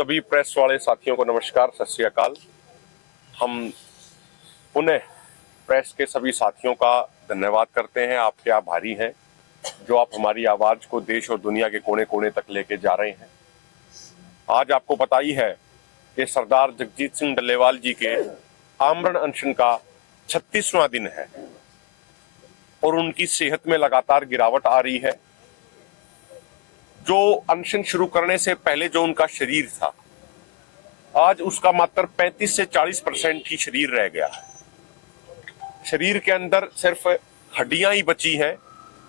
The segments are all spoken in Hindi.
सभी प्रेस वाले साथियों को नमस्कार, सत श्री अकाल। हम पुनः प्रेस के सभी साथियों का धन्यवाद करते हैं, आपके आभारी हैं जो आप हमारी आवाज को देश और दुनिया के कोने कोने तक लेके जा रहे हैं। आज आपको पता ही है कि सरदार जगजीत सिंह डल्लेवाल जी के आमरण अनशन का 36वां दिन है और उनकी सेहत में लगातार गिरावट आ रही है। जो अनशन शुरू करने से पहले जो उनका शरीर था, आज उसका मात्र 35 से 40% ही शरीर रह गया है। शरीर के अंदर सिर्फ हड्डियां ही बची हैं,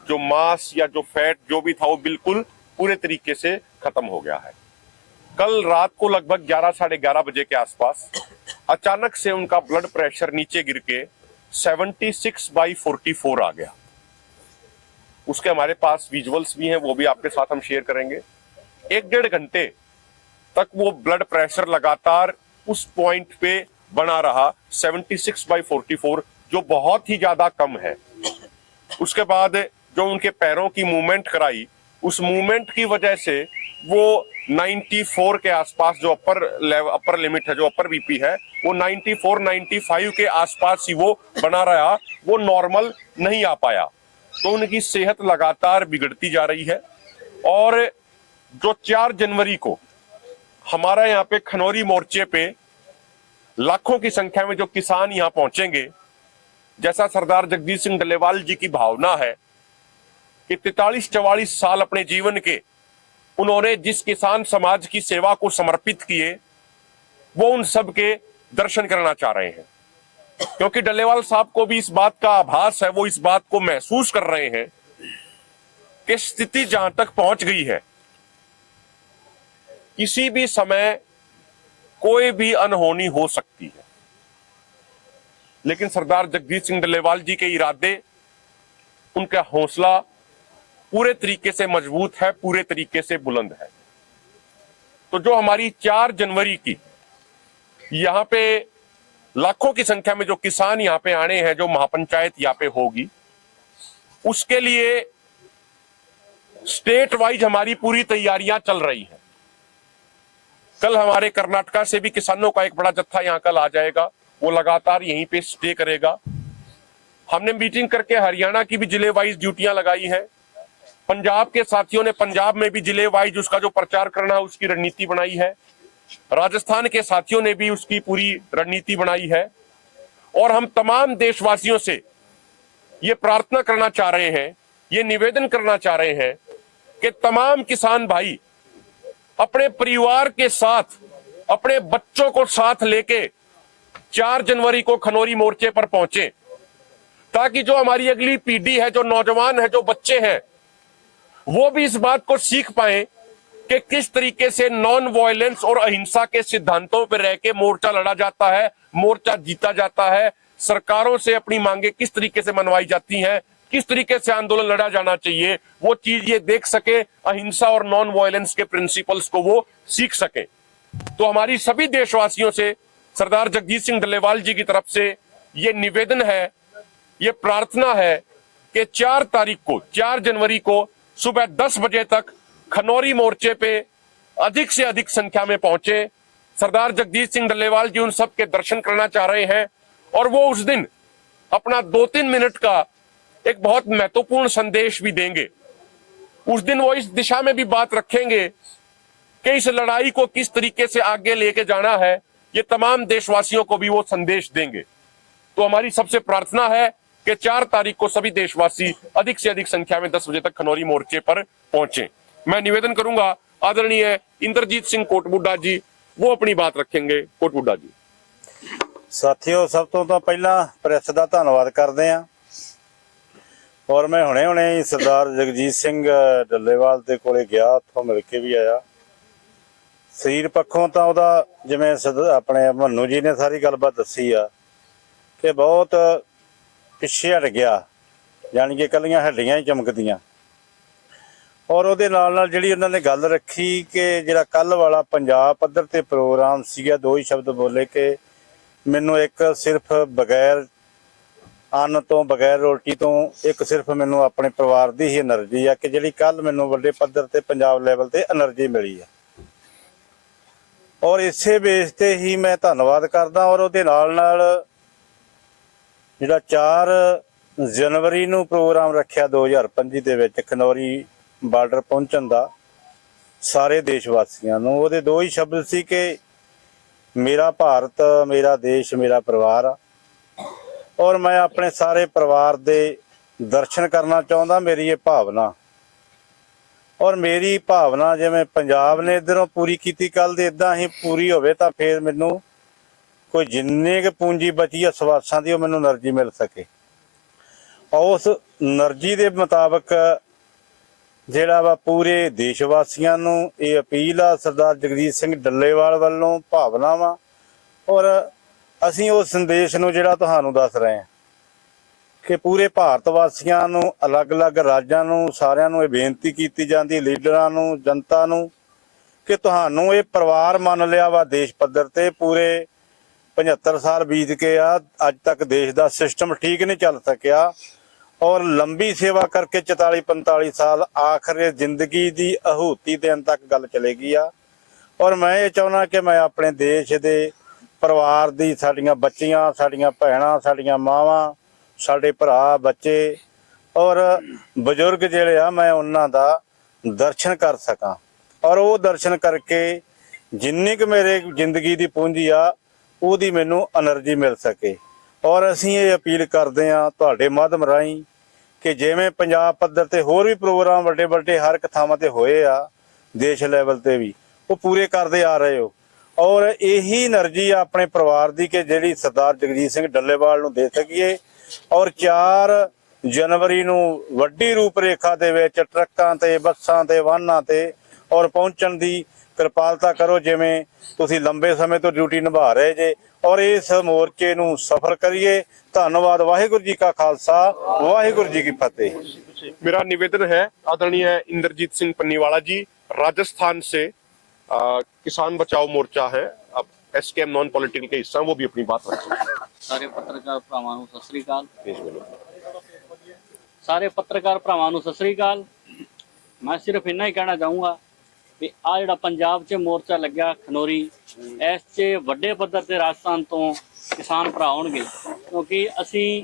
जो मांस या जो फैट जो भी था वो बिल्कुल पूरे तरीके से खत्म हो गया है। कल रात को लगभग 11 साढ़े 11 बजे के आसपास अचानक से उनका ब्लड प्रेशर नीचे गिर के 76/44 आ गया। उसके हमारे पास विजुअल्स भी हैं, वो भी आपके साथ हम शेयर करेंगे। 1-1.5 घंटे तक वो ब्लड प्रेशर लगातार उस पॉइंट पे बना रहा 76/44, जो बहुत ही ज्यादा कम है। उसके बाद जो उनके पैरों की मूवमेंट कराई, उस मूवमेंट की वजह से वो 94 के आसपास, जो अपर लिमिट है, जो अपर बीपी है, वो 94-95 के आसपास ही वो बना रहा, वो नॉर्मल नहीं आ पाया। तो उनकी सेहत लगातार बिगड़ती जा रही है। और जो 4 जनवरी को हमारा यहाँ पे खनौरी मोर्चे पे लाखों की संख्या में जो किसान यहाँ पहुंचेंगे, जैसा सरदार जगजीत सिंह डल्लेवाल जी की भावना है कि 43-44 साल अपने जीवन के उन्होंने जिस किसान समाज की सेवा को समर्पित किए, वो उन सब के दर्शन करना चाह रहे हैं। क्योंकि डल्लेवाल साहब को भी इस बात का आभास है, वो इस बात को महसूस कर रहे हैं कि स्थिति जहां तक पहुंच गई है, किसी भी समय कोई भी अनहोनी हो सकती है। लेकिन सरदार जगजीत सिंह डल्लेवाल जी के इरादे, उनका हौसला पूरे तरीके से मजबूत है, पूरे तरीके से बुलंद है। तो जो हमारी 4 जनवरी की यहां पे लाखों की संख्या में जो किसान यहाँ पे आने हैं, जो महापंचायत यहाँ पे होगी, उसके लिए स्टेट वाइज हमारी पूरी तैयारियां चल रही हैं। कल हमारे कर्नाटका से भी किसानों का एक बड़ा जत्था यहाँ कल आ जाएगा, वो लगातार यहीं पे स्टे करेगा। हमने मीटिंग करके हरियाणा की भी जिले वाइज ड्यूटियां लगाई हैं। पंजाब के साथियों ने पंजाब में भी जिले वाइज उसका जो प्रचार करना है उसकी रणनीति बनाई है। राजस्थान के साथियों ने भी उसकी पूरी रणनीति बनाई है। और हम तमाम देशवासियों से ये प्रार्थना करना चाह रहे हैं, ये निवेदन करना चाह रहे हैं कि तमाम किसान भाई अपने परिवार के साथ, अपने बच्चों को साथ लेके 4 जनवरी को खनौरी मोर्चे पर पहुंचे, ताकि जो हमारी अगली पीढ़ी है, जो नौजवान है, जो बच्चे हैं, वो भी इस बात को सीख पाए कि किस तरीके से नॉन वायलेंस और अहिंसा के सिद्धांतों पर रह के मोर्चा लड़ा जाता है, मोर्चा जीता जाता है। सरकारों से अपनी मांगे किस तरीके से मनवाई जाती हैं, किस तरीके से आंदोलन लड़ा जाना चाहिए, वो चीज ये देख सके, अहिंसा और नॉन वायलेंस के प्रिंसिपल्स को वो सीख सके। तो हमारी सभी देशवासियों से सरदार जगजीत सिंह डल्लेवाल जी की तरफ से ये निवेदन है, ये प्रार्थना है कि 4 तारीख को, 4 जनवरी को सुबह 10 बजे तक खनौरी मोर्चे पे अधिक से अधिक संख्या में पहुंचे। सरदार जगजीत सिंह डल्लेवाल जी उन सब के दर्शन करना चाह रहे हैं और वो उस दिन अपना 2-3 मिनट का एक बहुत महत्वपूर्ण संदेश भी देंगे। उस दिन वो इस दिशा में भी बात रखेंगे कि इस लड़ाई को किस तरीके से आगे लेके जाना है, ये तमाम देशवासियों को भी वो संदेश देंगे। तो हमारी सबसे प्रार्थना है कि 4 तारीख को सभी देशवासी अधिक से अधिक संख्या में 10 बजे तक खनौरी मोर्चे पर पहुंचे। मैं निवेदन करूंगा, आदरणीय इंद्रजीत सिंह कोटबुड्डा जी वो अपनी बात रखेंगे। कोटबुड्डा जी। साथियों, सब तो पहला प्रेस का धन्यवाद करते हैं। और मैं हुणे ही सरदार जगजीत सिंह डल्लेवाल के कोले गया, उतों मिल के भी आया। शरीर पक्षों तो वह जिमें अपने मन्नू जी ने सारी गलबात दसी आ कि बहुत पिछे हट गया, यानी कि कलियां हड्डियां ही चमकदियां। और वो जी उन्होंने गल रखी कि जो कल वाला पंजाब पद्धर ते प्रोग्राम सीगा, 2 ही शब्द बोले कि मैनू एक सिर्फ बगैर अन्न तो, बगैर रोटी तो, एक सिर्फ मैनू अपने परिवार की ही एनर्जी है कि जी कल मैनू वड्डे पद्धर ते पंजाब लैवल ते एनर्जी मिली है। ਔਰ ਇਸੇ ਬੇਸ ਤੇ ਹੀ ਮੈਂ ਧੰਨਵਾਦ ਕਰਦਾ। ਔਰ ਉਹਦੇ ਨਾਲ ਜਿਹੜਾ 4 ਜਨਵਰੀ ਨੂੰ ਪ੍ਰੋਗਰਾਮ ਰੱਖਿਆ 2025 ਦੇ ਵਿੱਚ ਖਨੌਰੀ ਬਾਰਡਰ ਪਹੁੰਚਣ ਦਾ ਸਾਰੇ ਦੇਸ਼ ਵਾਸੀਆਂ ਨੂੰ, ਉਹਦੇ 2 ਹੀ ਸ਼ਬਦ ਸੀ ਕਿ ਮੇਰਾ ਭਾਰਤ, ਮੇਰਾ ਦੇਸ਼, ਮੇਰਾ ਪਰਿਵਾਰ ਆ। ਔਰ ਮੈਂ ਆਪਣੇ ਸਾਰੇ ਪਰਿਵਾਰ ਦੇ ਦਰਸ਼ਨ ਕਰਨਾ ਚਾਹੁੰਦਾ। ਮੇਰੀ ਇਹ ਭਾਵਨਾ, ਔਰ ਮੇਰੀ ਭਾਵਨਾ ਜਿਵੇਂ ਪੰਜਾਬ ਨੇ ਇੱਧਰੋਂ ਪੂਰੀ ਕੀਤੀ ਕੱਲ ਦੇ, ਇੱਦਾਂ ਹੀ ਪੂਰੀ ਹੋਵੇ ਤਾਂ ਫਿਰ ਮੈਨੂੰ ਕੋਈ ਜਿੰਨੇ ਕੁ ਪੂੰਜੀ ਬਚੀ ਆ ਸਵਾਸਾਂ ਦੀ, ਉਹ ਮੈਨੂੰ એનર્ਜੀ ਮਿਲ ਸਕੇ। ਉਸ એનર્ਜੀ ਦੇ ਮੁਤਾਬਕ ਜਿਹੜਾ ਵਾ ਪੂਰੇ ਦੇਸ਼ ਵਾਸੀਆਂ ਨੂੰ ਇਹ ਅਪੀਲ ਆ ਸਰਦਾਰ ਜਗਜੀਤ ਸਿੰਘ ਡੱਲੇਵਾਲ ਵੱਲੋਂ ਭਾਵਨਾਵਾਂ, ਔਰ ਅਸੀਂ ਉਹ ਸੰਦੇਸ਼ ਨੂੰ ਜਿਹੜਾ ਤੁਹਾਨੂੰ ਦੱਸ ਰਹੇ ਹਾਂ ਕਿ ਪੂਰੇ ਭਾਰਤ ਵਾਸੀਆਂ ਨੂੰ, ਅਲੱਗ-ਅਲੱਗ ਰਾਜਾਂ ਨੂੰ, ਸਾਰਿਆਂ ਨੂੰ ਇਹ ਬੇਨਤੀ ਕੀਤੀ ਜਾਂਦੀ, ਲੀਡਰਾਂ ਨੂੰ, ਜਨਤਾ ਨੂੰ, ਕਿ ਤੁਹਾਨੂੰ ਇਹ ਪਰਿਵਾਰ ਮੰਨ ਲਿਆ ਵਾ ਦੇਸ਼ ਪੱਧਰ ਤੇ। ਪੂਰੇ 75 ਸਾਲ ਬੀਤ ਕੇ ਆ, ਅੱਜ ਤੱਕ ਦੇਸ਼ ਦਾ ਸਿਸਟਮ ਠੀਕ ਨਹੀਂ ਚੱਲ ਸਕਿਆ, ਔਰ ਲੰਬੀ ਸੇਵਾ ਕਰਕੇ 44-45 ਸਾਲ ਆਖਰ ਜ਼ਿੰਦਗੀ ਦੀ ਆਹੂਤੀ ਦੇਣ ਤੱਕ ਗੱਲ ਚਲੇਗੀ ਆ। ਔਰ ਮੈਂ ਇਹ ਚਾਹੁੰਦਾ ਕਿ ਮੈਂ ਆਪਣੇ ਦੇਸ਼ ਦੇ ਪਰਿਵਾਰ ਦੀ, ਸਾਡੀਆਂ ਬੱਚੀਆਂ, ਸਾਡੀਆਂ ਭੈਣਾਂ, ਸਾਡੀਆਂ ਮਾਵਾਂ, ਸਾਡੇ ਭਰਾ, ਬੱਚੇ ਔਰ ਬਜ਼ੁਰਗ ਜਿਹੜੇ ਆ, ਮੈਂ ਉਹਨਾਂ ਦਾ ਦਰਸ਼ਨ ਕਰ ਸਕਾਂ। ਔਰ ਉਹ ਦਰਸ਼ਨ ਕਰਕੇ ਜਿੰਨੀ ਕੁ ਮੇਰੇ ਜ਼ਿੰਦਗੀ ਦੀ ਪੂੰਜੀ ਆ ਉਹਦੀ ਮੈਨੂੰ એનર્ਜੀ ਮਿਲ ਸਕੇ। ਔਰ ਅਸੀਂ ਇਹ ਅਪੀਲ ਕਰਦੇ ਹਾਂ ਤੁਹਾਡੇ ਮਾਧਿਅਮ ਰਾਹੀਂ ਕਿ ਜਿਵੇਂ ਪੰਜਾਬ ਪੱਧਰ ਤੇ ਹੋਰ ਵੀ ਪ੍ਰੋਗਰਾਮ ਵੱਡੇ ਵੱਡੇ ਹਰ ਇੱਕ ਥਾਵਾਂ ਤੇ ਹੋਏ ਆ, ਦੇਸ਼ ਲੈਵਲ ਤੇ ਵੀ ਉਹ ਪੂਰੇ ਕਰਦੇ ਆ ਰਹੇ ਹੋ। ਔਰ ਇਹੀ એનર્ਜੀ ਆ ਆਪਣੇ ਪਰਿਵਾਰ ਦੀ ਕਿ ਜਿਹੜੀ ਸਰਦਾਰ ਜਗਜੀਤ ਸਿੰਘ ਡੱਲੇਵਾਲ ਨੂੰ ਦੇ ਸਕੀਏ। ਔਰ 4 ਜਨਵਰੀ ਨੂੰ ਵੱਡੀ ਰੂਪ ਰੇਖਾ ਦੇ ਵਿੱਚ ਟਰੱਕਾਂ ਤੇ, ਬੱਸਾਂ ਤੇ, ਵਾਹਨਾਂ ਤੇ ਔਰ ਪਹੁੰਚਣ ਦੀ ਕਿਰਪਾਲਤਾ ਕਰੋ, ਜਿਵੇਂ ਤੁਸੀਂ ਲੰਬੇ ਸਮੇਂ ਤੋਂ ਡਿਊਟੀ ਨਿਭਾ ਰਹੇ ਜੇ। ਔਰ ਇਸ ਮੋਰਚੇ ਨੂੰ ਸਫਲ ਕਰੀਏ। ਧੰਨਵਾਦ। ਵਾਹਿਗੁਰੂ जी का खालसा, वाहिगुरु जी की फतेह। मेरा निवेदन है आदरणीय इंद्रजीत सिंह पन्नीवाला जी राजस्थान से, किसान बचाओ मोर्चा है, अब एसकेएम नॉन पॉलिटिकल के हिस्सा, वो भी अपनी बात रखें। ਸਾਰੇ ਪੱਤਰਕਾਰ ਭਰਾਵਾਂ ਨੂੰ ਸਤਿ ਸ੍ਰੀ ਅਕਾਲ। ਸਾਰੇ ਪੱਤਰਕਾਰ ਭਰਾਵਾਂ ਨੂੰ ਸਤਿ ਸ੍ਰੀ ਅਕਾਲ। ਮੈਂ ਸਿਰਫ ਇੰਨਾ ਹੀ ਕਹਿਣਾ ਚਾਹੂੰਗਾ ਵੀ ਆ ਜਿਹੜਾ ਪੰਜਾਬ 'ਚ ਮੋਰਚਾ ਲੱਗਿਆ ਖਨੌਰੀ, ਇਸ 'ਚ ਵੱਡੇ ਪੱਧਰ ਤੇ ਰਾਜਸਥਾਨ ਤੋਂ ਕਿਸਾਨ ਭਰਾ ਆਉਣਗੇ, ਕਿਉਂਕਿ ਅਸੀਂ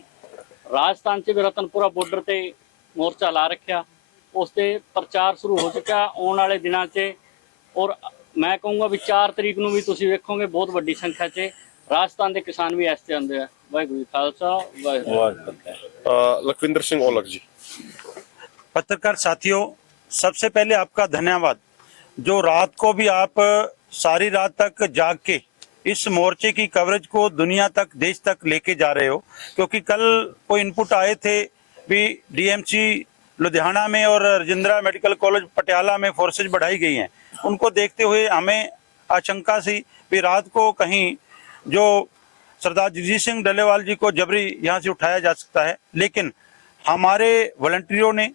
ਰਾਜਸਥਾਨ 'ਚ ਵੀ ਰਤਨਪੁਰਾ ਬਾਰਡਰ ਤੇ ਮੋਰਚਾ ਲਾ ਰੱਖਿਆ, ਉਸ ਤੇ ਪ੍ਰਚਾਰ ਸ਼ੁਰੂ ਹੋ ਚੁੱਕਾ ਆਉਣ ਵਾਲੇ ਦਿਨਾਂ 'ਚ। ਔਰ ਮੈਂ ਕਹੂੰਗਾ ਵੀ 4 ਤਰੀਕ ਨੂੰ ਵੀ ਤੁਸੀਂ ਵੇਖੋਗੇ ਬਹੁਤ ਵੱਡੀ ਸੰਖਿਆ 'ਚ राजस्थान के किसान भी ऐसे आते हैं। वाहिगुरू जी खालसा, वाहिगुरू। लखविंदर सिंह औलख जी। पत्रकार साथियों, सबसे पहले आपका धन्यवाद जो रात को भी आप सारी रात तक जाग के इस मोर्चे की कवरेज को दुनिया तक, देश तक लेके जा रहे हो। क्योंकि कल कोई इनपुट आए थे भी डीएमसी लुधियाना में और राजेंद्रा मेडिकल कॉलेज पटियाला में फोर्सेज बढ़ाई गई हैं, उनको देखते हुए हमें आशंका सी भी रात को कहीं जो सरदार जगजीत सिंह डल्लेवाल जी को जबरी यहाँ से उठाया जा सकता है। लेकिन हमारे वॉलंटियरों ने,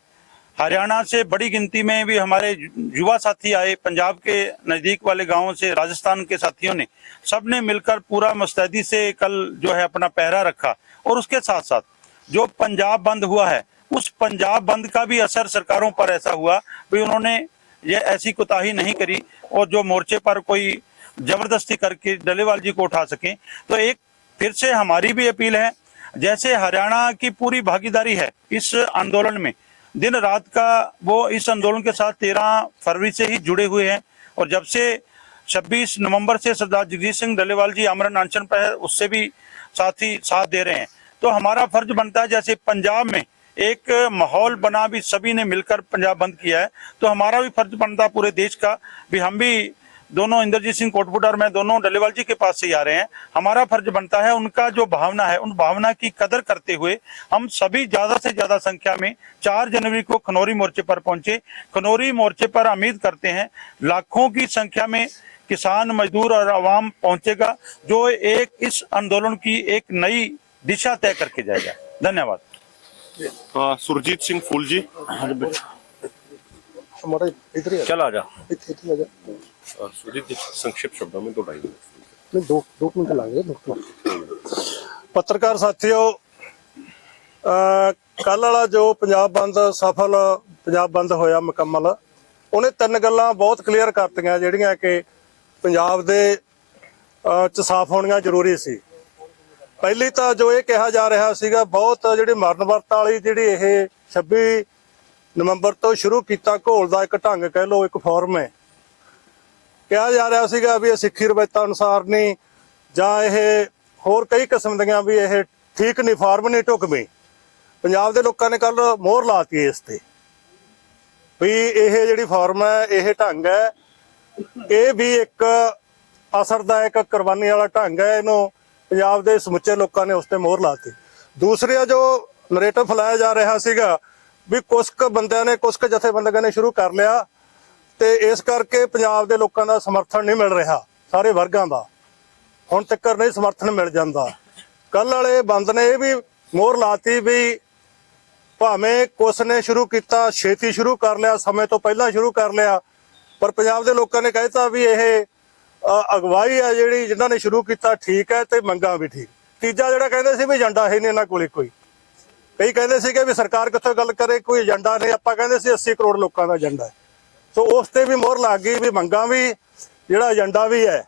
हरियाणा से बड़ी गिनती में भी हमारे युवा साथी आए, पंजाब के नज़दीक वाले गांवों से, राजस्थान के साथियों ने, सब ने मिलकर पूरा मुस्तैदी से कल जो है अपना पहरा रखा। और उसके साथ साथ जो पंजाब बंद हुआ है, उस पंजाब बंद का भी असर सरकारों पर ऐसा हुआ भी उन्होंने ये ऐसी कोताही नहीं करी और जो मोर्चे पर कोई जबरदस्ती करके डल्लेवाल जी को उठा सकें। तो एक फिर से हमारी भी अपील है, जैसे हरियाणा की पूरी भागीदारी है इस आंदोलन में, दिन रात का वो इस आंदोलन के साथ 13 फरवरी से ही जुड़े हुए हैं। और जब से 26 नवंबर से सरदार जगजीत सिंह डल्लेवाल जी आमरण अनशन पर है, उससे भी साथी साथ दे रहे हैं। तो हमारा फर्ज बनता है, जैसे पंजाब में एक माहौल बना भी सभी ने मिलकर पंजाब बंद किया है, तो हमारा भी फर्ज बनता है पूरे देश का भी, हम भी दोनों इंद्रजीत सिंह कोटपुट और मैं दोनों डल्लेवाल जी के पास से ही आ रहे हैं। हमारा फर्ज बनता है उनका जो भावना है, उन भावना की कदर करते हुए हम सभी ज्यादा से ज्यादा संख्या में 4 जनवरी को खनौरी मोर्चे पर पहुंचे। खनौरी मोर्चे पर उम्मीद करते हैं लाखों की संख्या में किसान, मजदूर और आवाम पहुंचेगा, जो एक इस आंदोलन की एक नई दिशा तय करके जाएगा। धन्यवाद। सुरजीत सिंह फूल जी। हमारा इधर ही चला जा। इधर आ जा। सुरजीत जी, संक्षिप्त शब्दों में 2-2.5 मिनट। नहीं, दो मिनट लगेंगे। 2 मिनट। पत्रकार साथियों, कल वाला जो पंजाब बंद सफल पंजाब बंद होया मुकम्मल, उन्हें 3 गल्लां बहुत क्लीयर करतियां, जिहड़ियां कि ਪੰਜਾਬ ਦੇ ਚ ਸਾਫ਼ ਹੋਣੀਆਂ ਜ਼ਰੂਰੀ ਸੀ। ਪਹਿਲੀ ਤਾਂ ਜੋ ਇਹ ਕਿਹਾ ਜਾ ਰਿਹਾ ਸੀਗਾ, ਬਹੁਤ ਜਿਹੜੀ ਮਰਨ ਵਰਤ ਵਾਲੀ ਜਿਹੜੀ ਇਹ 26 ਨਵੰਬਰ ਤੋਂ ਸ਼ੁਰੂ ਕੀਤਾ ਘੋਲ ਦਾ ਇੱਕ ਢੰਗ ਕਹਿ ਲਓ, ਇੱਕ ਫਾਰਮ ਹੈ। ਕਿਹਾ ਜਾ ਰਿਹਾ ਸੀਗਾ ਵੀ ਇਹ ਸਿੱਖੀ ਰਵਾਇਤਾਂ ਅਨੁਸਾਰ ਨਹੀਂ, ਜਾਂ ਇਹ ਹੋਰ ਕਈ ਕਿਸਮ ਦੀਆਂ ਵੀ ਇਹ ਠੀਕ ਨਹੀਂ, ਫਾਰਮ ਨਹੀਂ ਢੁਕਵੀਂ। ਪੰਜਾਬ ਦੇ ਲੋਕਾਂ ਨੇ ਕੱਲ ਮੋਹਰ ਲਾਤੀ ਇਸ ਤੇ ਵੀ ਇਹ ਜਿਹੜੀ ਫਾਰਮ ਹੈ, ਇਹ ਢੰਗ ਹੈ, ਇਹ ਵੀ ਇੱਕ ਅਸਰਦਾਇਕ ਕੁਰਬਾਨੀ ਵਾਲਾ ਢੰਗ ਹੈ। ਇਹਨੂੰ ਪੰਜਾਬ ਦੇ ਸਮੁੱਚੇ ਲੋਕਾਂ ਨੇ ਉਸ ਤੇ ਮੋਹਰ ਲਾਤੀ। ਦੂਸਰਾ ਜੋ ਨਰੇਟਿਵ ਫੈਲਾਇਆ ਜਾ ਰਿਹਾ ਸੀਗਾ ਵੀ ਕੁਝ ਕੁ ਬੰਦਿਆਂ ਨੇ, ਕੁਝ ਕੁ ਜਥੇਬੰਦੀਆਂ ਨੇ ਸ਼ੁਰੂ ਕਰ ਲਿਆ ਤੇ ਇਸ ਕਰਕੇ ਪੰਜਾਬ ਦੇ ਲੋਕਾਂ ਦਾ ਸਮਰਥਨ ਨਹੀਂ ਮਿਲ ਰਿਹਾ, ਸਾਰੇ ਵਰਗਾਂ ਦਾ ਹੁਣ ਤੱਕ ਨਹੀਂ ਸਮਰਥਨ ਮਿਲ ਜਾਂਦਾ। ਕੱਲ ਵਾਲੇ ਬੰਦ ਨੇ ਇਹ ਵੀ ਮੋਹਰ ਲਾਤੀ ਵੀ ਭਾਵੇਂ ਕੁਛ ਨੇ ਸ਼ੁਰੂ ਕੀਤਾ, ਛੇਤੀ ਸ਼ੁਰੂ ਕਰ ਲਿਆ, ਸਮੇਂ ਤੋਂ ਪਹਿਲਾਂ ਸ਼ੁਰੂ ਕਰ ਲਿਆ, ਪਰ ਪੰਜਾਬ ਦੇ ਲੋਕਾਂ ਨੇ ਕਹਿਤਾ ਵੀ ਇਹ ਅਗਵਾਈ ਹੈ ਜਿਹੜੀ ਜਿਨ੍ਹਾਂ ਨੇ ਸ਼ੁਰੂ ਕੀਤਾ ਠੀਕ ਹੈ ਤੇ ਮੰਗਾਂ ਵੀ ਠੀਕ। ਤੀਜਾ ਜਿਹੜਾ ਕਹਿੰਦੇ ਸੀ ਵੀ ਏਜੰਡਾ ਹੈ ਨਹੀਂ ਇਹਨਾਂ ਕੋਲੇ ਕੋਈ, ਕਈ ਕਹਿੰਦੇ ਸੀਗੇ ਵੀ ਸਰਕਾਰ ਕਿੱਥੋਂ ਗੱਲ ਕਰੇ, ਕੋਈ ਏਜੰਡਾ ਨਹੀਂ। ਆਪਾਂ ਕਹਿੰਦੇ ਸੀ 80 ਕਰੋੜ ਲੋਕਾਂ ਦਾ ਏਜੰਡਾ ਹੈ। ਸੋ ਉਸ ਤੇ ਵੀ ਮੋਹਰ ਲੱਗ ਗਈ ਵੀ ਮੰਗਾਂ ਵੀ, ਜਿਹੜਾ ਏਜੰਡਾ ਵੀ ਹੈ,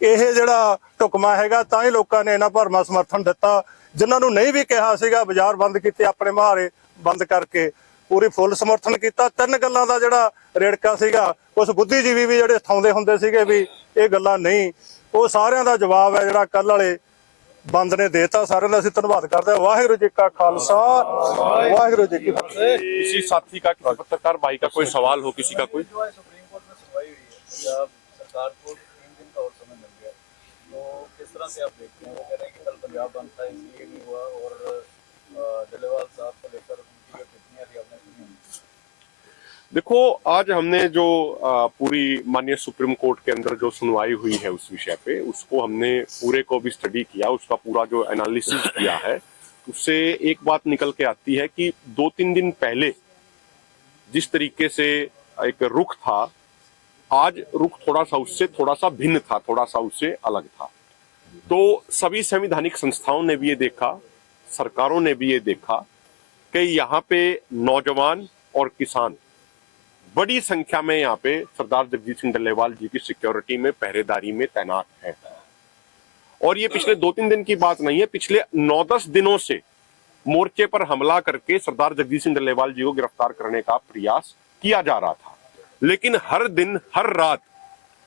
ਇਹ ਜਿਹੜਾ ਢੁਕਮਾ ਹੈਗਾ, ਤਾਂ ਹੀ ਲੋਕਾਂ ਨੇ ਇਹਨਾਂ ਭਰਮਾ ਸਮਰਥਨ ਦਿੱਤਾ। ਜਿਨ੍ਹਾਂ ਨੂੰ ਨਹੀਂ ਵੀ ਕਿਹਾ ਸੀਗਾ, ਬਾਜ਼ਾਰ ਬੰਦ ਕੀਤੇ, ਆਪਣੇ ਮੁਹਾਰੇ ਬੰਦ ਕਰਕੇ ਪੂਰੀ ਫੁੱਲ ਸਮਰਥਨ ਕੀਤਾ। ਤਿੰਨ ਗੱਲਾਂ ਦਾ ਜਿਹੜਾ ਰੇੜਕਾ ਸੀਗਾ, ਉਸ ਬੁੱਧੀਜੀਵੀ ਵੀ ਜਿਹੜੇ ਥਾਉਂਦੇ ਹੁੰਦੇ ਸੀਗੇ ਵੀ ਇਹ ਗੱਲਾਂ ਨਹੀਂ, ਉਹ ਸਾਰਿਆਂ ਦਾ ਜਵਾਬ ਹੈ ਜਿਹੜਾ ਕੱਲ ਵਾਲੇ ਬੰਦ ਨੇ देता। सारे का ਅਸੀਂ ਧੰਨਵਾਦ ਕਰਦੇ ਹਾਂ। ਵਾਹਿਗੁਰੂ जी का खालसा, वाहिगुरू जी की फतेह। किसी साथी का, पत्रकार भाई का कोई सवाल हो, किसी का कोई? सुप्रीम कोर्ट में सुनवाई हुई है, पंजाब सरकार को 3 दिन का और समय मिल गया, तो किस तरह से आप देखते हैं? वो कह रहे हैं कि कल पंजाब बंद था इसलिए नहीं हुआ, और डल्लेवाल साहब को लेकर उनकी जो टिप्पणियां थी आपने सुनी? देखो, आज हमने जो पूरी माननीय सुप्रीम कोर्ट के अंदर जो सुनवाई हुई है उस विषय पे, उसको हमने पूरे को भी स्टडी किया, उसका पूरा जो एनालिसिस किया है, उससे एक बात निकल के आती है कि 2-3 दिन पहले जिस तरीके से एक रुख था, आज रुख थोड़ा सा उससे थोड़ा सा भिन्न था, थोड़ा सा उससे अलग था। तो सभी संवैधानिक संस्थाओं ने भी ये देखा, सरकारों ने भी ये देखा कि यहाँ पे नौजवान और किसान बड़ी संख्या में यहाँ पे सरदार जगजीत सिंह डल्लेवाल जी की सिक्योरिटी में, पहरेदारी में तैनात है। और ये पिछले 2-3 दिन की बात नहीं है, पिछले 9-10 दिनों से मोर्चे पर हमला करके सरदार जगजीत सिंह डल्लेवाल जी को गिरफ्तार करने का प्रयास किया जा रहा था। लेकिन हर दिन, हर रात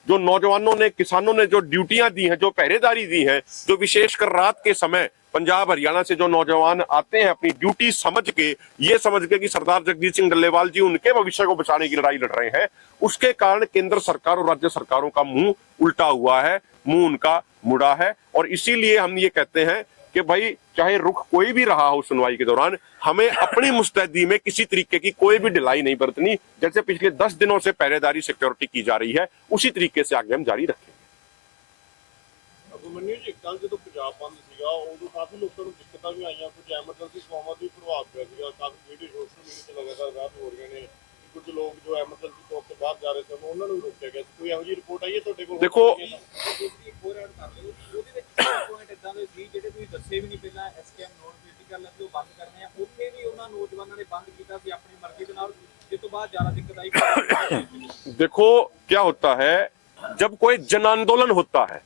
जो नौजवानों ने, किसानों ने जो ड्यूटियां दी हैं, जो पहरेदारी दी है, जो विशेषकर रात के समय पंजाब हरियाणा से जो नौजवान आते हैं अपनी ड्यूटी समझ के, ये समझ के कि सरदार जगजीत सिंह डल्लेवाल जी उनके भविष्य को बचाने की लड़ाई लड़ रहे हैं, उसके कारण केंद्र सरकार और राज्य सरकारों का मुंह उल्टा हुआ है, मुंह उनका मुड़ा है। और इसीलिए हम ये कहते हैं कि भाई चाहे रुख कोई भी रहा हो सुनवाई के दौरान, हमें अपनी मुस्तैदी में किसी तरीके की कोई भी ढिलाई नहीं बरतनी। जैसे पिछले 10 दिनों से पहरेदारी, सिक्योरिटी की जा रही है, उसी तरीके से आगे हम जारी रखेंगे। ਅਭਿਮਨਿਊ ਜੀ, ਕੱਲ ਜਦੋਂ ਪੰਜਾਬ ਬੰਦ ਸੀਗਾ ਉਦੋਂ ਕਾਫੀ ਲੋਕਾਂ ਨੂੰ ਦਿੱਕਤਾਂ ਵੀ ਆਈਆਂ, ਕੁਝ ਐਮਰਜੈਂਸੀ ਸੇਵਾਵਾਂ ਦੀ ਪ੍ਰਭਾਵ ਪਿਆ ਸੀਗਾ। ਕਾਫੀ ਵੀਡੀਓ ਸੋਸ਼ਲ ਮੀਡੀਆ ਤੇ ਲਗਾਤਾਰ ਵਾਇਰਲ ਹੋ ਰਹੀਆਂ ਨੇ ਕਿ ਕੁਝ ਲੋਕ ਜੋ ਐਮਰਜੈਂਸੀ ਤੌਰ ਤੇ ਬਾਹਰ ਜਾ ਰਹੇ ਸਨ, ਉਹਨਾਂ ਨੂੰ ਵੀ ਰੋਕਿਆ ਗਿਆ। ਕੋਈ ਇਹੋ ਜਿਹੀ ਰਿਪੋਰਟ ਆਈ ਹੈ ਤੁਹਾਡੇ ਕੋਲ? ਦੇਖੋ, ਹੋਰ ਐਡ ਕਰ ਲਿਓ, ਉਹਦੇ ਵਿੱਚ ਪੁਆਇੰਟ ਇਦਾਂ ਦੇ ਸੀ ਜਿਹੜੇ ਤੁਸੀਂ ਦੱਸੇ ਵੀ ਨਹੀਂ ਪਹਿਲਾਂ, ਐਸਕੇਐਮ ਨੋਨ ਪੋਲੀਟੀਕਲ ਲੱਗੇ ਉਹ ਬੰਦ ਕਰਨੇ ਆ, ਉੱਥੇ ਵੀ ਉਹਨਾਂ ਨੌਜਵਾਨਾਂ ਨੇ ਬੰਦ ਕੀਤਾ ਸੀ ਆਪਣੀ ਮਰਜ਼ੀ ਦੇ ਨਾਲ, ਜਿਸ ਤੋਂ ਬਾਅਦ ਜ਼ਿਆਦਾ ਦਿੱਕਤ ਆਈ। देखो क्या होता है, जब कोई जन आंदोलन होता है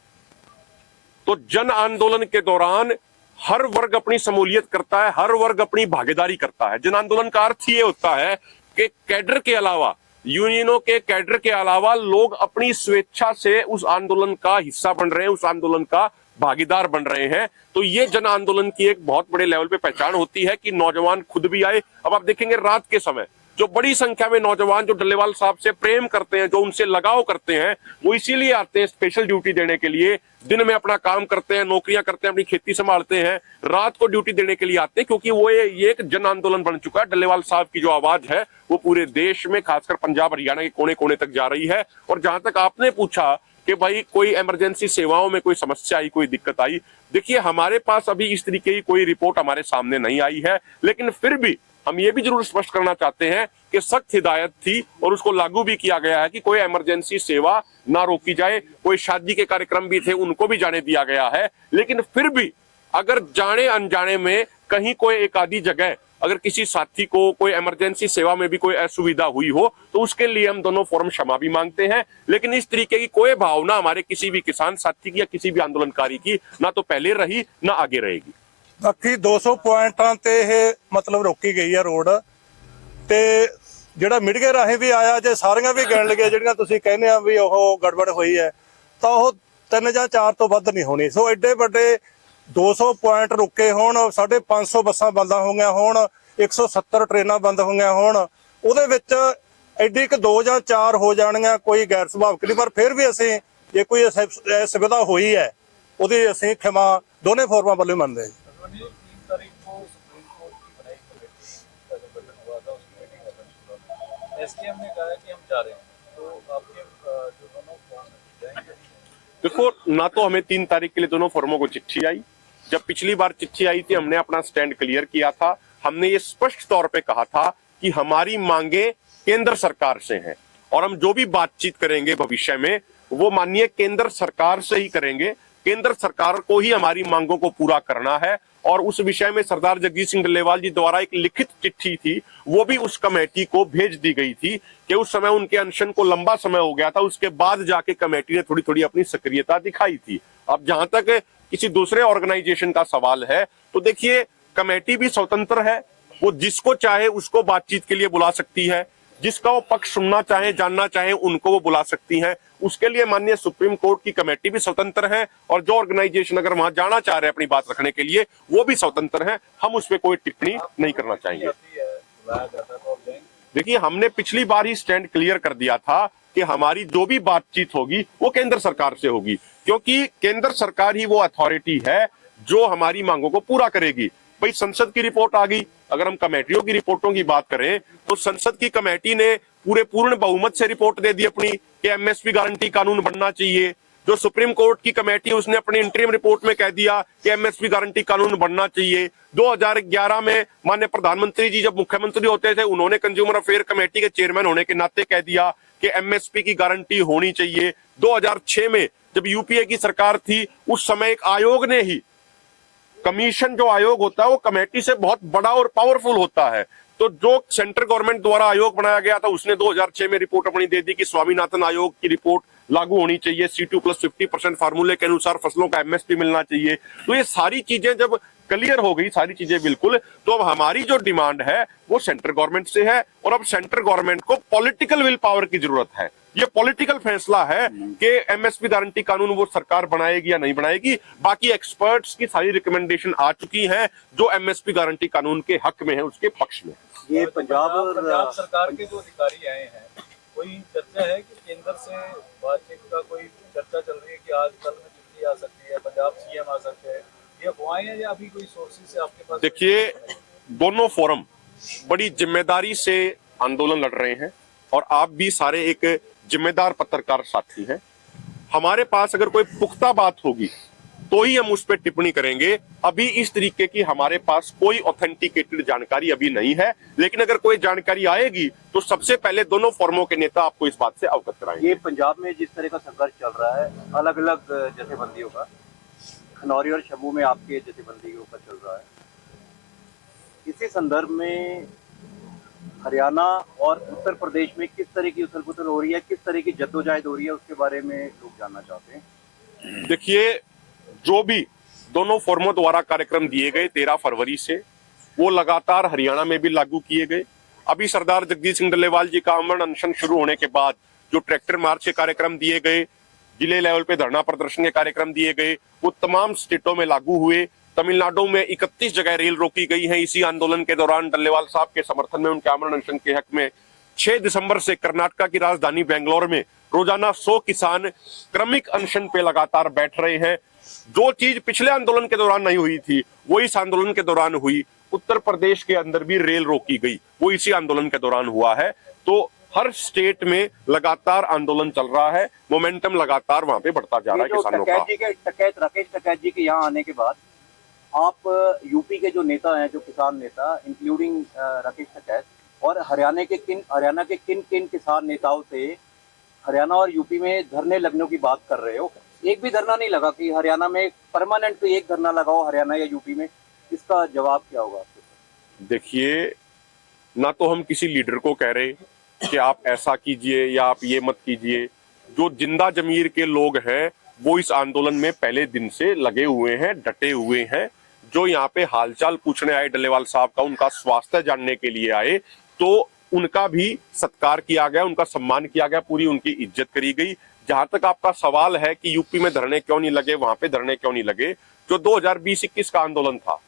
तो जन आंदोलन के दौरान हर वर्ग अपनी शमूलियत करता है, हर वर्ग अपनी भागीदारी करता है। जन आंदोलन का अर्थ ये होता है कि कैडर के अलावा, यूनियनों के कैडर के अलावा लोग अपनी स्वेच्छा से उस आंदोलन का हिस्सा बन रहे हैं, उस आंदोलन का भागीदार बन रहे हैं। तो ये जन आंदोलन की एक बहुत बड़े लेवल पे पहचान होती है कि नौजवान खुद भी आए। अब आप देखेंगे रात के समय जो बड़ी संख्या में नौजवान जो डल्लेवाल साहब से प्रेम करते हैं, जो उनसे लगाव करते हैं, वो इसीलिए आते हैं स्पेशल ड्यूटी देने के लिए। दिन में अपना काम करते हैं, नौकरियां करते हैं, अपनी खेती संभालते हैं, रात को ड्यूटी देने के लिए आते हैं, क्योंकि वो ये एक जन आंदोलन बन चुका है। डल्लेवाल साहब की जो आवाज है वो पूरे देश में, खासकर पंजाब हरियाणा के कोने कोने तक जा रही है। और जहां तक आपने पूछा कि भाई कोई इमरजेंसी सेवाओं में कोई समस्या आई, कोई दिक्कत आई, देखिए हमारे पास अभी इस तरीके की कोई रिपोर्ट हमारे सामने नहीं आई है। लेकिन फिर भी हम ये भी जरूर स्पष्ट करना चाहते हैं कि सख्त हिदायत थी और उसको लागू भी किया गया है कि कोई इमरजेंसी सेवा ना रोकी जाए। कोई शादी के कार्यक्रम भी थे, उनको भी जाने दिया गया है। लेकिन फिर भी अगर जाने अनजाने में कहीं कोई एक आधी जगह अगर किसी साथी को कोई इमरजेंसी सेवा में भी कोई असुविधा हुई हो तो उसके लिए हम दोनों फोरम क्षमा भी मांगते हैं। लेकिन इस तरीके की कोई भावना हमारे किसी भी किसान साथी की या किसी भी आंदोलनकारी की ना तो पहले रही ना आगे रहेगी। बाकी 200 ਪੁਆਇੰਟਾਂ ਤੇ ਇਹ ਮਤਲਬ ਰੋਕੀ ਗਈ ਆ ਰੋਡ ਤੇ ਜਿਹੜਾ ਮੀਡੀਆ ਰਾਹੀਂ ਵੀ ਆਇਆ, ਜੇ ਸਾਰੀਆਂ ਵੀ ਗਿਣ ਲਈਏ ਜਿਹੜੀਆਂ ਤੁਸੀਂ ਕਹਿੰਦੇ ਆ ਵੀ ਉਹ ਗੜਬੜ ਹੋਈ ਹੈ ਤਾਂ ਉਹ 3 ਜਾਂ 4 ਤੋਂ ਵੱਧ ਨਹੀਂ ਹੋਣੀ। ਸੋ ਐਡੇ ਵੱਡੇ 200 ਪੁਆਇੰਟ ਰੁਕੇ ਹੋਣ, 550 ਬੱਸਾਂ ਬੰਦ ਹੋ ਗਈਆਂ ਹੋਣ, 170 ਟ੍ਰੇਨਾਂ ਬੰਦ ਹੋ ਗਈਆਂ ਹੋਣ, ਉਹਦੇ ਵਿੱਚ ਐਡੀ ਕਿ 2 ਜਾਂ 4 ਹੋ ਜਾਣੀਆਂ ਕੋਈ ਗੈਰ ਸੁਭਾਵਿਕ ਨਹੀਂ। ਪਰ ਫਿਰ ਵੀ ਅਸੀਂ ਜੇ ਕੋਈ ਅਸੁਵਿਧਾ ਹੋਈ ਹੈ ਉਹਦੀ ਅਸੀਂ ਖਿਮਾ ਦੋਨੇ ਫੋਰਮਾਂ ਵੱਲੋਂ ਮੰਨਦੇ ਹਾਂ। 3 तारीख को सुप्रीम कोर्ट की बनाई कमेटी का जो गठन हुआ था उसकी मीटिंग है। एसडीएम ने कहा कि हम जा रहे हैं, तो आपके जो दोनों फॉर्म जाएंगे? देखो, ना तो हमें 3 तारीख के लिए दोनों फॉर्मों को चिट्ठी आई। जब पिछली बार चिट्ठी आई थी हमने अपना स्टैंड क्लियर किया था। हमने ये स्पष्ट तौर पे कहा था कि हमारी मांगे केंद्र सरकार से हैं और हम जो भी बातचीत करेंगे भविष्य में वो माननीय केंद्र सरकार से ही करेंगे। केंद्र सरकार को ही हमारी मांगों को पूरा करना है और उस विषय में सरदार जगजीत सिंह डल्लेवाल जी द्वारा एक लिखित चिट्ठी थी, वो भी उस कमेटी को भेज दी गई थी कि उस समय उनके अनशन को लंबा समय हो गया था। उसके बाद जाके कमेटी ने थोड़ी थोड़ी अपनी सक्रियता दिखाई थी। अब जहां तक किसी दूसरे ऑर्गेनाइजेशन का सवाल है तो देखिए, कमेटी भी स्वतंत्र है, वो जिसको चाहे उसको बातचीत के लिए बुला सकती है, जिसका वो पक्ष सुनना चाहे जानना चाहे उनको वो बुला सकती है। उसके लिए माननीय सुप्रीम कोर्ट की कमेटी भी स्वतंत्र है और जो ऑर्गेनाइजेशन अगर वहां जाना चाह रहे हैं अपनी बात रखने के लिए वो भी स्वतंत्र है। हम उस पर कोई टिप्पणी नहीं करना चाहेंगे। देखिए, हमने पिछली बार ही स्टैंड क्लियर कर दिया था कि हमारी जो भी बातचीत होगी वो केंद्र सरकार से होगी, क्योंकि केंद्र सरकार ही वो अथॉरिटी है जो हमारी मांगों को पूरा करेगी। भाई, संसद की रिपोर्ट आ गई, अगर हम कमेटियों की रिपोर्टों की बात करें तो संसद की कमेटी ने पूर्ण बहुमत से रिपोर्ट दे दी अपनी कि एमएसपी गारंटी कानून बनना चाहिए। जो सुप्रीम कोर्ट की कमेटी उसने अपनी इंटरिम रिपोर्ट में कह दिया कि एमएसपी गारंटी कानून बनना चाहिए। 2011 में माननीय प्रधानमंत्री जी जब मुख्यमंत्री होते थे उन्होंने कंज्यूमर अफेयर कमेटी के चेयरमैन होने के नाते कह दिया कि एमएसपी की गारंटी होनी चाहिए। 2006 में जब यूपीए की सरकार थी उस समय एक आयोग ने ही, कमीशन जो आयोग होता है वो कमेटी से बहुत बड़ा और पावरफुल होता है, तो जो सेंट्रल गवर्नमेंट द्वारा आयोग बनाया गया था उसने 2006 में रिपोर्ट अपनी दे दी कि स्वामीनाथन आयोग की रिपोर्ट लागू होनी चाहिए, C2+50% फार्मूले के अनुसार फसलों का एमएसपी मिलना चाहिए। तो ये सारी चीजें जब क्लियर हो गई, सारी चीजें बिल्कुल, तो अब हमारी जो डिमांड है वो सेंट्रल गवर्नमेंट से है और अब सेंट्रल गवर्नमेंट को पॉलिटिकल विल पावर की जरूरत है। ये पॉलिटिकल फैसला है कि एमएसपी गारंटी कानून वो सरकार बनाएगी या नहीं बनाएगी। बाकी एक्सपर्ट्स की सारी रिकमेंडेशन आ चुकी हैं जो एमएसपी गारंटी कानून के हक में है, उसके पक्ष में। ये पंजाब सरकार के जो अधिकारी आए हैं, कोई चर्चा है कि केंद्र से बातचीत का कोई चर्चा चल रही है कि आज कल में चिट्ठी आ सकती है, पंजाब सीएम आ सकते हैं, ये अफवाहें हैं या अभी कोई सोर्सेज से आपके पास? देखिए, दोनों फोरम बड़ी जिम्मेदारी से आंदोलन लड़ रहे हैं और आप भी सारे एक जिम्मेदार पत्रकार साथी हैं। हमारे पास अगर कोई पुख्ता बात होगी तो ही हम उस पर टिप्पणी करेंगे। अभी इस तरीके की हमारे पास कोई ऑथेंटिकेटेड जानकारी अभी नहीं है, लेकिन अगर कोई जानकारी आएगी तो सबसे पहले दोनों फॉर्मों के नेता आपको इस बात से अवगत कराएंगे। ये पंजाब में जिस तरह का संघर्ष चल रहा है अलग अलग जथेबंदियों का, खनौरी और शंभू में आपके जथेबंदियों का चल रहा है, इसी संदर्भ में हरियाणा और उत्तर प्रदेश में किस तरह की उथल पुथल हो रही है, किस तरह की जद्दोजहद हो रही है, उसके बारे में लोग जानना चाहते हैं। देखिए, जो भी दोनों फॉर्मों द्वारा कार्यक्रम दिए गए 13 फरवरी से, वो लगातार हरियाणा में भी लागू किए गए। अभी सरदार जगजीत सिंह डल्लेवाल जी का अमरण अनशन शुरू होने के बाद जो ट्रैक्टर मार्च के कार्यक्रम दिए गए, जिले लेवल पे धरना प्रदर्शन के कार्यक्रम दिए गए, वो तमाम स्टेटों में लागू हुए। तमिलनाडु में 31 जगह रेल रोकी गई है इसी आंदोलन के दौरान डल्लेवाल साहब के समर्थन में, उनके आमरण अनशन के हक में। 6 दिसंबर से कर्नाटका की राजधानी बेंगलोर में रोजाना 100 किसान क्रमिक अनशन पे लगातार बैठ रहे हैं। जो चीज पिछले आंदोलन के दौरान नहीं हुई थी वो इस आंदोलन के दौरान हुई। उत्तर प्रदेश के अंदर भी रेल रोकी गई, वो इसी आंदोलन के दौरान हुआ है। तो हर स्टेट में लगातार आंदोलन चल रहा है, मोमेंटम लगातार वहां पे बढ़ता जा रहा है किसानों का। राकेश टिकैत जी के यहाँ आने के बाद आप यूपी के जो नेता हैं, जो किसान नेता इंक्लूडिंग राकेश टिकैत, और हरियाणा के किन किसान नेताओं से हरियाणा और यूपी में धरने लगने की बात कर रहे हो? एक भी धरना नहीं लगा कि हरियाणा में परमानेंट एक धरना लगाओ हरियाणा या यूपी में, इसका जवाब क्या होगा आपके? देखिए, ना तो हम किसी लीडर को कह रहे कि आप ऐसा कीजिए या आप ये मत कीजिए। जो जिंदा जमीर के लोग हैं वो इस आंदोलन में पहले दिन से लगे हुए हैं, डटे हुए हैं। जो यहाँ पे हालचाल पूछने आए डल्लेवाल साहब का, उनका स्वास्थ्य जानने के लिए आए, तो उनका भी सत्कार किया गया, उनका सम्मान किया गया, पूरी उनकी इज्जत करी गई। जहां तक आपका सवाल है कि यूपी में धरने क्यों नहीं लगे, वहां पे धरने क्यों नहीं लगे, जो 2020-21 का आंदोलन था,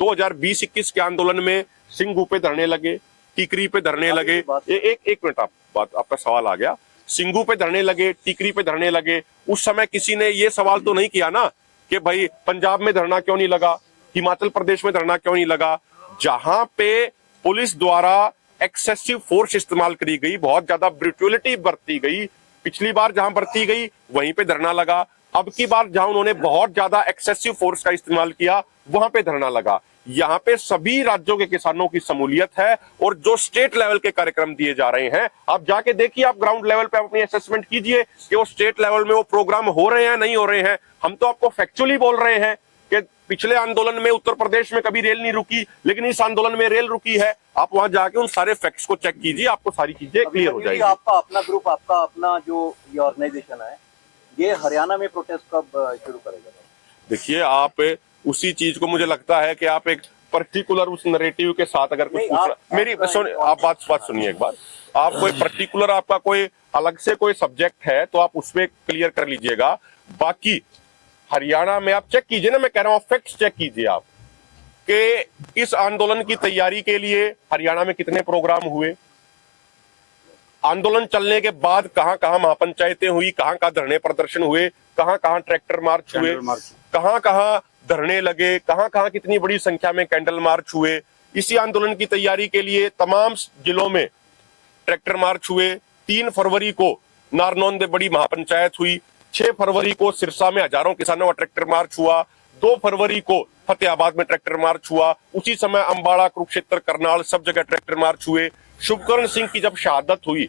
2020-21 के आंदोलन में सिंघू पे धरने लगे, टिकरी पे धरने लगे। एक मिनट, आपका सवाल आ गया। सिंघू पे धरने लगे, टिकरी पे धरने लगे। उस समय किसी ने ये सवाल तो नहीं किया ना कि भाई पंजाब में धरना क्यों नहीं लगा, हिमाचल प्रदेश में धरना क्यों नहीं लगा। जहां पे पुलिस द्वारा एक्सेसिव फोर्स इस्तेमाल करी गई, बहुत ज्यादा ब्रूटलिटी बरती गई, पिछली बार जहां बरती गई वहीं पे धरना लगा। अब की बार जहां उन्होंने बहुत ज्यादा एक्सेसिव फोर्स का इस्तेमाल किया, वहां पे धरना लगा। यहाँ पे सभी राज्यों के किसानों की शमूलियत है और जो स्टेट लेवल के कार्यक्रम दिए जा रहे हैं, आप जाके देखिए, आप ग्राउंड लेवल पे अपनी असेसमेंट कीजिए कि वो स्टेट लेवल में वो प्रोग्राम हो रहे हैं नहीं हो रहे हैं। हम तो आपको फैक्चुअली बोल रहे हैं कि पिछले आंदोलन में उत्तर प्रदेश में कभी रेल नहीं रुकी, लेकिन इस आंदोलन में रेल रुकी है। आप वहां जाके उन सारे फैक्ट्स को चेक कीजिए, आपको सारी चीजें क्लियर हो जाएगी। आपका अपना ग्रुप, आपका अपना जो ये ऑर्गेनाइजेशन है, ये हरियाणा में प्रोटेस्ट कब शुरू करेगा? देखिए, आप उसी चीज को, मुझे लगता है कि आप एक पर्टिकुलर उस नरेटिव के साथ अगर कुछ मेरी आप बात सुनिए एक बार। आप कोई पर्टिकुलर, आपका कोई अलग से कोई सब्जेक्ट है तो आप उसमें क्लियर कर लीजिएगा। बाकी हरियाणा में आप चेक कीजिए ना, मैं कह रहा हूँ फैक्ट्स चेक कीजिए आप कि इस आंदोलन की तैयारी के लिए हरियाणा में कितने प्रोग्राम हुए, आंदोलन चलने के बाद कहां कहां महापंचायतें हुई, कहां कहां धरने प्रदर्शन हुए, कहां कहां ट्रैक्टर मार्च हुए, कहां कहां धरने लगे, कहां कहां कितनी बड़ी संख्या में कैंडल मार्च हुए। इसी आंदोलन की तैयारी के लिए तमाम जिलों में ट्रैक्टर मार्च हुए। 3 फरवरी को नारनौंद में बड़ी महापंचायत हुई, 6 फरवरी को सिरसा में हजारों किसानों का ट्रैक्टर मार्च हुआ, 2 फरवरी को फतेहाबाद में ट्रैक्टर मार्च हुआ, उसी समय अंबाला, कुरुक्षेत्र, करनाल सब जगह ट्रैक्टर मार्च हुए। शुभकर्ण सिंह की जब शहादत हुई,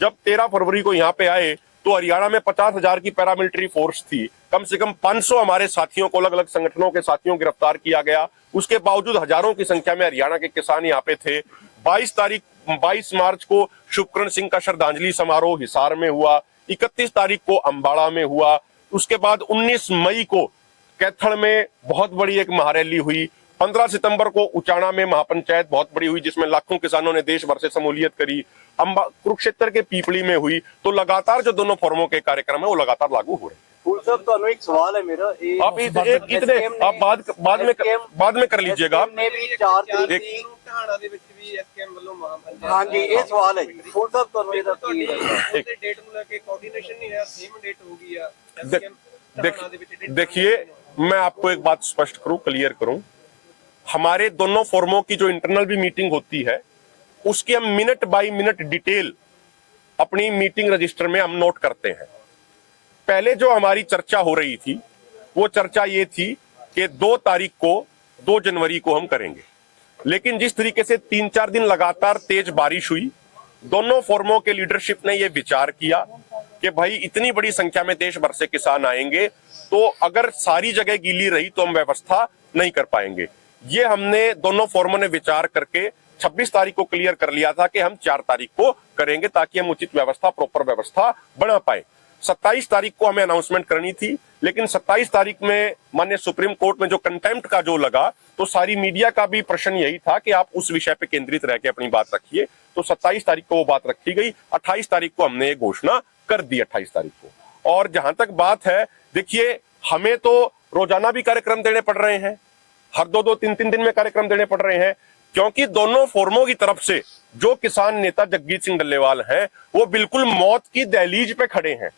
जब 13 फरवरी को यहाँ पे आए, तो हरियाणा में 50,000 की पैरामिलिट्री फोर्स थी। कम से कम 500 हमारे साथियों को, अलग अलग संगठनों के साथियों को गिरफ्तार किया गया। उसके बावजूद हजारों की संख्या में हरियाणा के किसान यहाँ पे थे। 22 मार्च को शुभकर्ण सिंह का श्रद्धांजलि समारोह हिसार में हुआ, 31 तारीख को अंबाला में हुआ। उसके बाद 19 मई को कैथल में बहुत बड़ी एक महारैली हुई। 15 सितंबर को उचाना में महापंचायत बहुत बड़ी हुई, जिसमें लाखों किसानों ने देश भर से शमूलियत करी। कुरुक्षेत्र के पीपली में हुई। तो लगातार जो दोनों फोरमों के कार्यक्रम है वो लगातार लागू हो रहे हैं। फूल साहब, तो एक सवाल है मेरा, आप इतने आप बाद में कर लीजिएगा। हाँ जी, ये सवाल है जी। फूल साहब, देखिए, मैं आपको एक बात स्पष्ट करूं, क्लियर करूं। हमारे दोनों फोरमों की जो इंटरनल भी मीटिंग होती है, उसकी हम मिनट बाय मिनट डिटेल अपनी मीटिंग रजिस्टर में हम नोट करते हैं। पहले जो हमारी चर्चा हो रही थी, वो चर्चा ये थी कि 2 जनवरी को हम करेंगे। लेकिन जिस तरीके से 3-4 दिन लगातार तेज बारिश हुई, दोनों फोरमों के लीडरशिप ने यह विचार किया कि भाई इतनी बड़ी संख्या में देश भर से किसान आएंगे, तो अगर सारी जगह गीली रही तो हम व्यवस्था नहीं कर पाएंगे। ये हमने दोनों फोरमों ने विचार करके 26 तारीख को क्लियर कर लिया था कि हम 4 तारीख को करेंगे, ताकि हम उचित व्यवस्था, प्रॉपर व्यवस्था बना पाए। 27 तारीख को हमें अनाउंसमेंट करनी थी, लेकिन 27 तारीख में माननीय सुप्रीम कोर्ट में जो कंटेम्प्ट का जो लगा, तो सारी मीडिया का भी प्रश्न यही था कि आप उस विषय पे केंद्रित रह के अपनी बात रखिए। तो 27 तारीख को वो बात रखी गई। 28 तारीख को हमने ये घोषणा कर दी, 28 तारीख को। और जहां तक बात है, देखिए, हमें तो रोजाना भी कार्यक्रम देने पड़ रहे हैं, हर 2-2, 3-3 दिन में कार्यक्रम देने पड़ रहे हैं, क्योंकि दोनों फोरमों की तरफ से जो किसान नेता जगजीत सिंह डल्लेवाल हैं, वो बिल्कुल मौत की दहलीज पे खड़े हैं।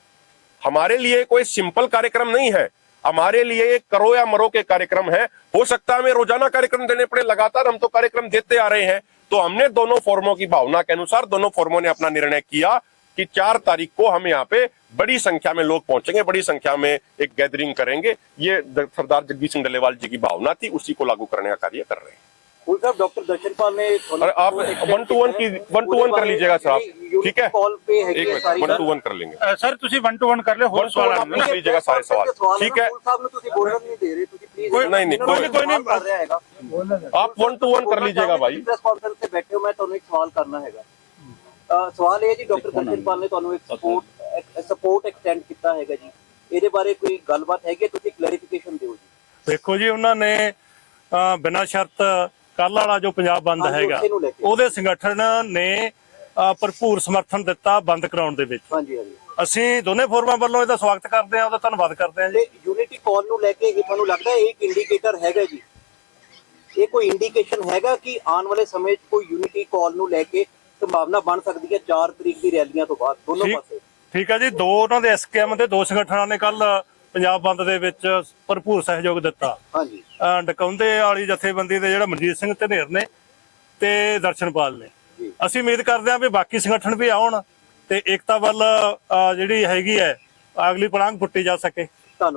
हमारे लिए कोई सिंपल कार्यक्रम नहीं है, हमारे लिए करो या मरो के कार्यक्रम है। हो सकता है हमें रोजाना कार्यक्रम देने पड़े, लगातार हम तो कार्यक्रम देते आ रहे हैं। तो हमने दोनों फोरमों की भावना के अनुसार दोनों फोरमों ने अपना निर्णय किया कि 4 तारीख को हम यहाँ पे बड़ी संख्या में लोग पहुंचेंगे, बड़ी संख्या में एक गैदरिंग करेंगे। ये सरदार जगजीत सिंह डल्लेवाल जी की भावना थी, उसी को लागू करने का कार्य कर रहे हैं। फूल साहब, डॉक्टर दर्शनपाल ने अरे आप 1-to-1 कर लीजिएगा साहब, ठीक है? कॉल पे है एक कि मिनट, सारी 1-to-1 कर लेंगे। सर ਤੁਸੀਂ 1-to-1 कर ले होर 1-to-1 सवाल आप पूछ लीजिएगा सारे सवाल, ठीक है? फूल साहब ने तुसी बोलना नहीं दे रहे, तुसी प्लीज नहीं, कोई नहीं, कर रहा हैगा। आप 1-to-1 कर लीजिएगा भाई। प्रेस कॉन्फ्रेंस ਤੇ ਬੈਠੇ ਹੋ, ਮੈਂ ਤੁਹਾਨੂੰ ਇੱਕ ਸਵਾਲ ਕਰਨਾ ਹੈਗਾ। ਸਵਾਲ ਇਹ ਜੀ, ਡਾਕਟਰ ਦਰਸ਼ਨਪਾਲ ਨੇ ਤੁਹਾਨੂੰ ਇੱਕ ਸਪੋਰਟ ਐਕਸਟੈਂਡ ਕੀਤਾ ਹੈਗਾ ਜੀ, ਇਹਦੇ ਬਾਰੇ ਕੋਈ ਗੱਲਬਾਤ ਹੈਗੀ, ਤੁਸੀਂ ਕਲੈਰੀਫਿਕੇਸ਼ਨ ਦਿਓ ਜੀ। ਦੇਖੋ ਜੀ, ਉਹਨਾਂ ਨੇ ਬਿਨਾਂ ਸ਼ਰਤ ਕੱਲ ਵਾਲਾ ਜੋ ਪੰਜਾਬ ਬੰਦ ਹਾਂਜੀ, ਹੈਗਾ ਉਸੇ ਨੂੰ ਲੈ ਕੇ। ਉਹਦੇ ਸੰਗਠਨ ਨੇ ਭਰਪੂਰ ਸਮਰਥਨ ਦਿੱਤਾ ਬੰਦ ਕਰਾਉਣ ਦੇ ਵਿੱਚ। ਹਾਂਜੀ ਹਾਂਜੀ। ਅਸੀਂ ਦੋਨੇ ਫੋਰਮਾਂ ਵੱਲੋਂ ਇਹਦਾ ਸਵਾਗਤ ਕਰਦੇ ਹਾਂ, ਉਹਦਾ ਧੰਨਵਾਦ ਕਰਦੇ ਹਾਂ ਜੀ। ਤੇ ਯੂਨਿਟੀ ਕਾਲ ਨੂੰ ਲੈ ਕੇ ਇਹ ਤੁਹਾਨੂੰ ਲੱਗਦਾ ਹੈ ਇੱਕ ਇੰਡੀਕੇਟਰ ਹੈਗਾ ਜੀ, ਇਹ ਕੋਈ ਇੰਡੀਕੇਸ਼ਨ ਹੈਗਾ ਕਿ ਆਉਣ ਵਾਲੇ ਸਮੇਂ 'ਚ ਕੋਈ ਯੂਨਿਟੀ ਕਾਲ ਨੂੰ ਲੈ ਕੇ ਸੰਭਾਵਨਾ ਬਣ ਸਕਦੀ ਹੈ 4 ਤਰੀਕ ਦੀ ਰੈਲੀਆਂ ਤੋਂ ਬਾਅਦ ਦੋਨੋਂ ਪਾਸੇ? ਠੀਕ ਹੈ ਜੀ, ਦੋ ਉਹਨਾਂ ਦੇ ਐਸਕੇਐਮ ਦੇ ਦੋ ਸੰਗਠਨਾਂ ਨੇ ਕੱਲ ਪੰਜਾਬ ਬੰਦ ਦੇ ਵਿੱਚ ਭਰਪੂਰ ਸਹਿਯੋਗ ਦਿੱਤਾ। ਹਾਂਜੀ। ਡਕਾਉਂਦੇ ਵਾਲੀ ਜਥੇਬੰਦੀ ਦੇ ਜਿਹੜਾ ਮਨਜੀਤ ਸਿੰਘ ਧਨੇਰ ਨੇ ਤੇ ਦਰਸ਼ਨਪਾਲ ਨੇ। ਅਸੀਂ ਉਮੀਦ ਕਰਦੇ ਹਾਂ ਵੀ ਬਾਕੀ ਸੰਗਠਨ ਵੀ ਆਉਣ ਤੇ ਏਕਤਾ ਵੱਲ ਜਿਹੜੀ ਹੈਗੀ ਹੈ ਅਗਲੀ ਪੜਾਂਗ ਪੁੱਟੀ ਜਾ ਸਕੇ। ਧੰਨਵਾਦ।